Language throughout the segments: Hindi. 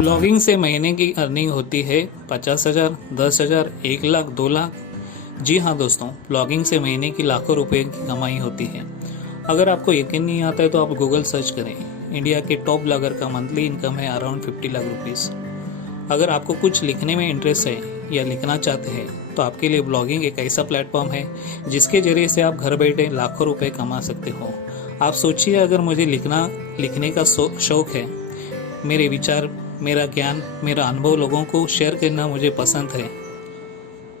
ब्लॉगिंग से महीने की अर्निंग होती है 50,000, 10,000, 1 लाख, 2 लाख। जी हाँ दोस्तों, ब्लॉगिंग से महीने की लाखों रुपए की कमाई होती है। अगर आपको यकीन नहीं आता है तो आप गूगल सर्च करें। इंडिया के टॉप ब्लॉगर का मंथली इनकम है अराउंड 50 लाख रुपीज़। अगर आपको कुछ लिखने में इंटरेस्ट है या लिखना चाहते हैं तो आपके लिए ब्लॉगिंग एक ऐसा प्लेटफॉर्म है जिसके जरिए से आप घर बैठे लाखों रुपए कमा सकते हो। आप सोचिए, अगर मुझे लिखने का शौक है, मेरे विचार, मेरा ज्ञान, मेरा अनुभव लोगों को शेयर करना मुझे पसंद है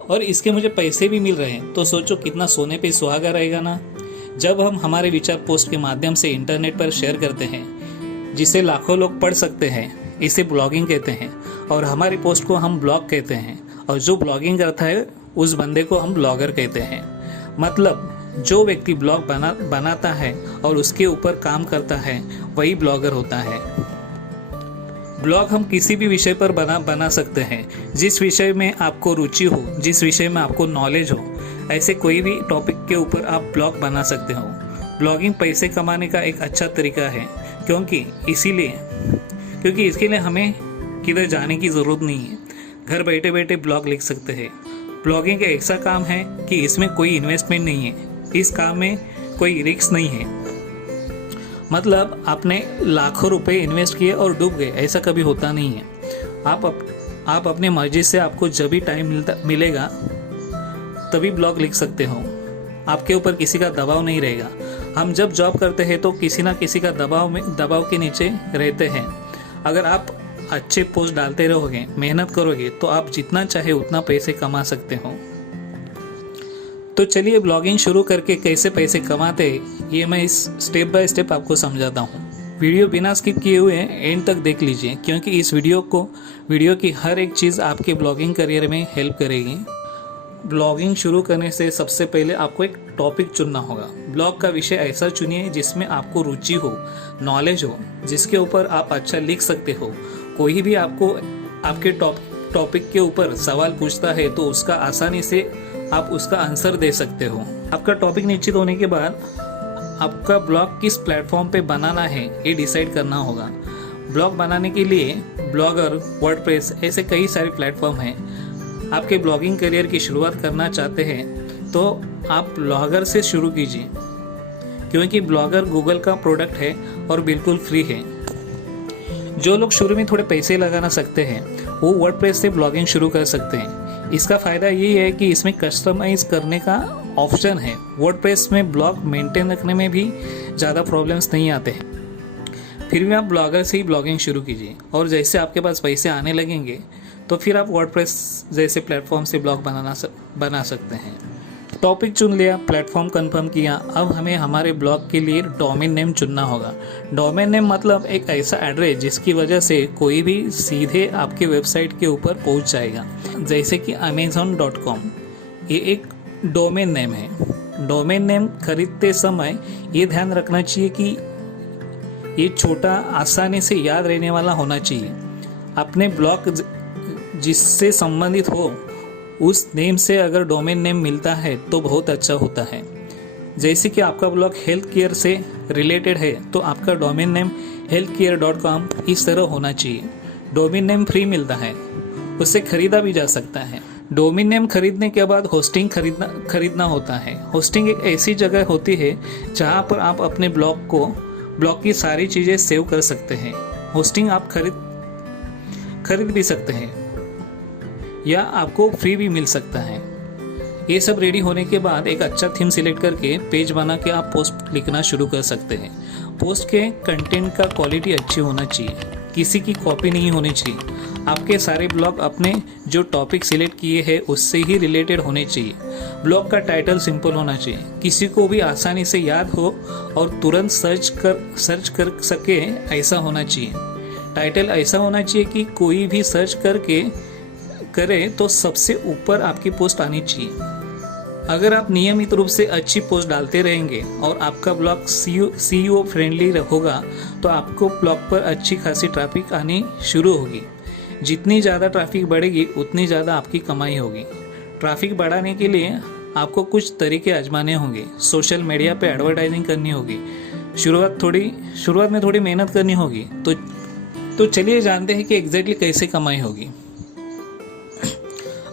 और इसके मुझे पैसे भी मिल रहे हैं, तो सोचो कितना सोने पे सुहागा रहेगा ना। जब हम हमारे विचार पोस्ट के माध्यम से इंटरनेट पर शेयर करते हैं जिसे लाखों लोग पढ़ सकते हैं, इसे ब्लॉगिंग कहते हैं। और हमारी पोस्ट को हम ब्लॉग कहते हैं और जो ब्लॉगिंग करता है उस बंदे को हम ब्लॉगर कहते हैं। मतलब जो व्यक्ति ब्लॉग बनाता है और उसके ऊपर काम करता है वही ब्लॉगर होता है। ब्लॉग हम किसी भी विषय पर बना सकते हैं। जिस विषय में आपको रुचि हो, जिस विषय में आपको नॉलेज हो, ऐसे कोई भी टॉपिक के ऊपर आप ब्लॉग बना सकते हो। ब्लॉगिंग पैसे कमाने का एक अच्छा तरीका है क्योंकि इसके लिए हमें किधर जाने की ज़रूरत नहीं है। घर बैठे बैठे ब्लॉग लिख सकते हैं। ब्लॉगिंग एक ऐसा काम है कि इसमें कोई इन्वेस्टमेंट नहीं है, इस काम में कोई रिस्क नहीं है। मतलब आपने लाखों रुपए इन्वेस्ट किए और डूब गए, ऐसा कभी होता नहीं है। आप अपने मर्जी से आपको जब भी टाइम मिलेगा तभी ब्लॉग लिख सकते हो। आपके ऊपर किसी का दबाव नहीं रहेगा। हम जब जॉब करते हैं तो किसी ना किसी का दबाव के नीचे रहते हैं। अगर आप अच्छे पोस्ट डालते रहोगे, मेहनत करोगे, तो आप जितना चाहे उतना पैसे कमा सकते हो। तो चलिए ब्लॉगिंग शुरू करके कैसे पैसे कमाते हैं ये मैं इस स्टेप बाय स्टेप आपको समझाता हूँ। वीडियो बिना स्किप किए हुए एंड तक देख लीजिए क्योंकि इस वीडियो की हर एक चीज़ आपके ब्लॉगिंग करियर में हेल्प करेगी। ब्लॉगिंग शुरू करने से सबसे पहले आपको एक टॉपिक चुनना होगा। ब्लॉग का विषय ऐसा चुनिए जिसमें आपको रुचि हो, नॉलेज हो, जिसके ऊपर आप अच्छा लिख सकते हो। कोई भी आपके टॉपिक के ऊपर सवाल पूछता है तो उसका आसानी से आप उसका आंसर दे सकते हो। आपका टॉपिक निश्चित होने के बाद आपका ब्लॉग किस प्लेटफॉर्म पे बनाना है ये डिसाइड करना होगा। ब्लॉग बनाने के लिए ब्लॉगर, वर्डप्रेस ऐसे कई सारे प्लेटफॉर्म हैं। आपके ब्लॉगिंग करियर की शुरुआत करना चाहते हैं तो आप ब्लॉगर से शुरू कीजिए क्योंकि ब्लॉगर गूगल का प्रोडक्ट है और बिल्कुल फ्री है। जो लोग शुरू में थोड़े पैसे लगाना सकते हैं वो वर्डप्रेस से ब्लॉगिंग शुरू कर सकते हैं। इसका फ़ायदा ये है कि इसमें कस्टमाइज करने का ऑप्शन है। वर्डप्रेस में ब्लॉग मेंटेन रखने में भी ज़्यादा प्रॉब्लम्स नहीं आते हैं। फिर भी आप ब्लॉगर से ही ब्लॉगिंग शुरू कीजिए और जैसे आपके पास पैसे आने लगेंगे तो फिर आप वर्डप्रेस जैसे प्लेटफॉर्म से ब्लॉग बना सकते हैं। टॉपिक चुन लिया, प्लेटफॉर्म कंफर्म किया, अब हमें हमारे ब्लॉग के लिए डोमेन नेम चुनना होगा। डोमेन नेम मतलब एक ऐसा एड्रेस जिसकी वजह से कोई भी सीधे आपके वेबसाइट के ऊपर पहुंच जाएगा। जैसे कि amazon.com, ये एक डोमेन नेम है। डोमेन नेम खरीदते समय ये ध्यान रखना चाहिए कि ये छोटा, आसानी से याद रहने वाला होना चाहिए। अपने ब्लॉग जिससे संबंधित हो उस नेम से अगर डोमेन नेम मिलता है तो बहुत अच्छा होता है। जैसे कि आपका ब्लॉग हेल्थ केयर से रिलेटेड है तो आपका डोमेन नेम healthcare.com इस तरह होना चाहिए। डोमेन नेम फ्री मिलता है, उससे खरीदा भी जा सकता है। डोमेन नेम खरीदने के बाद होस्टिंग खरीदना होता है। होस्टिंग एक ऐसी जगह होती है जहां पर आप अपने ब्लॉग की सारी चीज़ें सेव कर सकते हैं। होस्टिंग आप खरीद भी सकते हैं या आपको फ्री भी मिल सकता है। ये सब रेडी होने के बाद एक अच्छा थीम सिलेक्ट करके पेज बना के आप पोस्ट लिखना शुरू कर सकते हैं। पोस्ट के कंटेंट का क्वालिटी अच्छी होना चाहिए, किसी की कॉपी नहीं होनी चाहिए। आपके सारे ब्लॉग अपने जो टॉपिक सिलेक्ट किए हैं उससे ही रिलेटेड होने चाहिए। ब्लॉग का टाइटल सिंपल होना चाहिए, किसी को भी आसानी से याद हो और तुरंत सर्च कर सके ऐसा होना चाहिए। टाइटल ऐसा होना चाहिए कि कोई भी सर्च करे तो सबसे ऊपर आपकी पोस्ट आनी चाहिए। अगर आप नियमित रूप से अच्छी पोस्ट डालते रहेंगे और आपका ब्लॉग सीईओ फ्रेंडली होगा तो आपको ब्लॉग पर अच्छी खासी ट्रैफिक आनी शुरू होगी। जितनी ज़्यादा ट्रैफिक बढ़ेगी उतनी ज़्यादा आपकी कमाई होगी। ट्रैफिक बढ़ाने के लिए आपको कुछ तरीके आजमाने होंगे। सोशल मीडिया पे एडवर्टाइजिंग करनी होगी। शुरुआत में थोड़ी मेहनत करनी होगी। तो तो चलिए जानते हैं कि एग्जैक्टली कैसे कमाई होगी।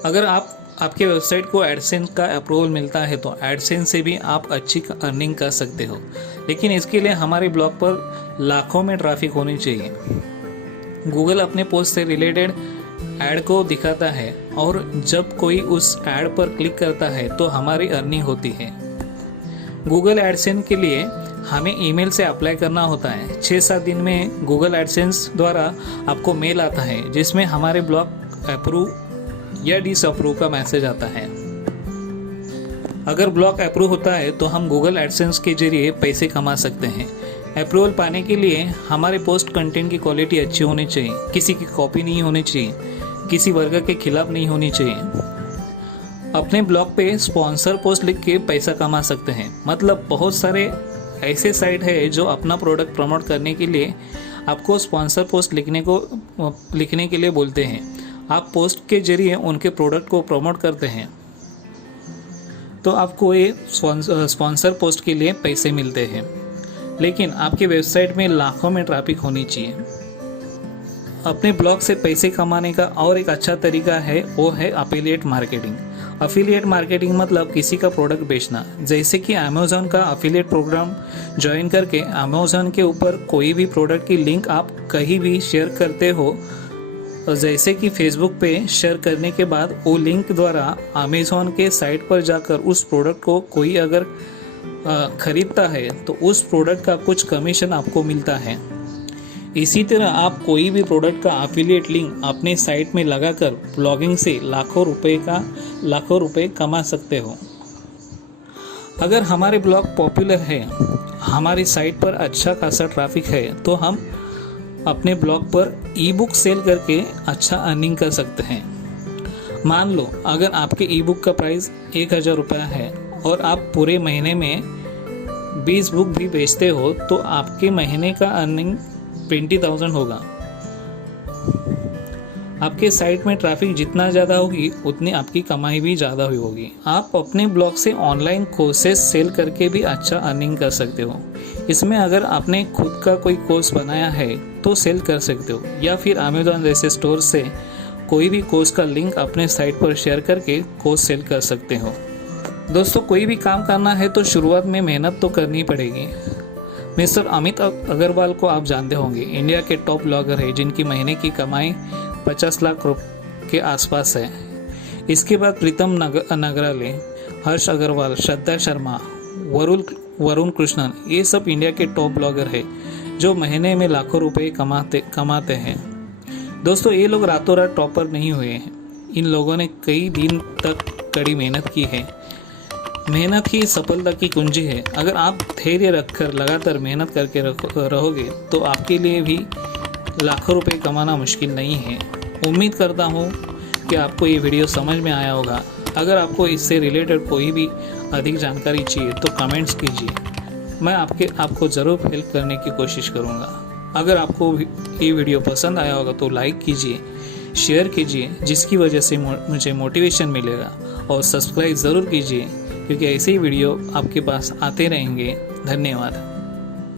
अगर आपके वेबसाइट को एडसेंस का अप्रूवल मिलता है तो एडसेंस से भी आप अच्छी अर्निंग कर सकते हो, लेकिन इसके लिए हमारे ब्लॉग पर लाखों में ट्रैफिक होनी चाहिए। गूगल अपने पोस्ट से रिलेटेड ऐड को दिखाता है और जब कोई उस ऐड पर क्लिक करता है तो हमारी अर्निंग होती है। गूगल एडसेंस के लिए हमें ईमेल से अप्लाई करना होता है। 6-7 दिन में गूगल एडसेंस द्वारा आपको मेल आता है जिसमें हमारे ब्लॉग अप्रूव या डिसअप्रूव का मैसेज आता है। अगर ब्लॉग अप्रूव होता है तो हम गूगल एडसेंस के जरिए पैसे कमा सकते हैं। अप्रूवल पाने के लिए हमारे पोस्ट कंटेंट की क्वालिटी अच्छी होनी चाहिए, किसी की कॉपी नहीं होनी चाहिए, किसी वर्ग के खिलाफ नहीं होनी चाहिए। अपने ब्लॉग पे स्पॉन्सर पोस्ट लिख के पैसा कमा सकते हैं। मतलब बहुत सारे ऐसे साइट है जो अपना प्रोडक्ट प्रमोट करने के लिए आपको स्पॉन्सर पोस्ट लिखने के लिए बोलते हैं। आप पोस्ट के जरिए उनके प्रोडक्ट को प्रमोट करते हैं तो आपको ये स्पॉन्सर पोस्ट के लिए पैसे मिलते हैं, लेकिन आपके वेबसाइट में लाखों में ट्रैफिक होनी चाहिए। अपने ब्लॉग से पैसे कमाने का और एक अच्छा तरीका है, वो है अफिलिएट मार्केटिंग। अफिलिएट मार्केटिंग मतलब किसी का प्रोडक्ट बेचना। जैसे कि अमेज़ॉन का अफिलिएट प्रोग्राम ज्वाइन करके अमेज़ॉन के ऊपर कोई भी प्रोडक्ट की लिंक आप कहीं भी शेयर करते हो, जैसे कि फेसबुक पे शेयर करने के बाद वो लिंक द्वारा अमेज़ॉन के साइट पर जाकर उस प्रोडक्ट को कोई अगर खरीदता है तो उस प्रोडक्ट का कुछ कमीशन आपको मिलता है। इसी तरह आप कोई भी प्रोडक्ट का अफिलिएट लिंक अपने साइट में लगाकर ब्लॉगिंग से लाखों रुपए कमा सकते हो। अगर हमारे ब्लॉग पॉपुलर है, हमारी साइट पर अच्छा खासा ट्रैफिक है, तो हम अपने ब्लॉग पर ई बुक सेल करके अच्छा अर्निंग कर सकते हैं। मान लो अगर आपके ई बुक का प्राइस 1000 रुपया है और आप पूरे महीने में 20 बुक भी बेचते हो तो आपके महीने का अर्निंग 20,000 होगा। आपके साइट में ट्रैफिक जितना ज़्यादा होगी उतनी आपकी कमाई भी ज़्यादा होगी। आप अपने ब्लॉग से ऑनलाइन कोर्सेस सेल करके भी अच्छा अर्निंग कर सकते हो। इसमें अगर आपने खुद का कोई कोर्स बनाया है तो सेल कर सकते हो, या फिर अमेज़ॉन जैसे स्टोर से कोई भी कोर्स का लिंक अपने साइट पर शेयर करके कोर्स सेल कर सकते हो। दोस्तों, कोई भी काम करना है तो शुरुआत में मेहनत तो करनी पड़ेगी। मिस्टर अमित अग्रवाल को आप जानते होंगे, इंडिया के टॉप ब्लॉगर है जिनकी महीने की कमाई 50 लाख रुपये के आसपास है। इसके बाद प्रीतम नगराले, हर्ष अग्रवाल, श्रद्धा शर्मा, वरुण कृष्णन, ये सब इंडिया के टॉप ब्लॉगर है जो महीने में लाखों रुपए कमाते हैं। दोस्तों, ये लोग रातों रात टॉपर नहीं हुए हैं। इन लोगों ने कई दिन तक कड़ी मेहनत की है। मेहनत ही सफलता की कुंजी है। अगर आप धैर्य रखकर लगातार मेहनत करके रहोगे तो आपके लिए भी लाखों रुपए कमाना मुश्किल नहीं है। उम्मीद करता हूँ कि आपको ये वीडियो समझ में आया होगा। अगर आपको इससे रिलेटेड कोई भी अधिक जानकारी चाहिए तो कमेंट्स कीजिए, मैं आपको ज़रूर हेल्प करने की कोशिश करूँगा। अगर आपको ये वीडियो पसंद आया होगा तो लाइक कीजिए, शेयर कीजिए, जिसकी वजह से मुझे मोटिवेशन मिलेगा, और सब्सक्राइब ज़रूर कीजिए क्योंकि ऐसे ही वीडियो आपके पास आते रहेंगे। धन्यवाद।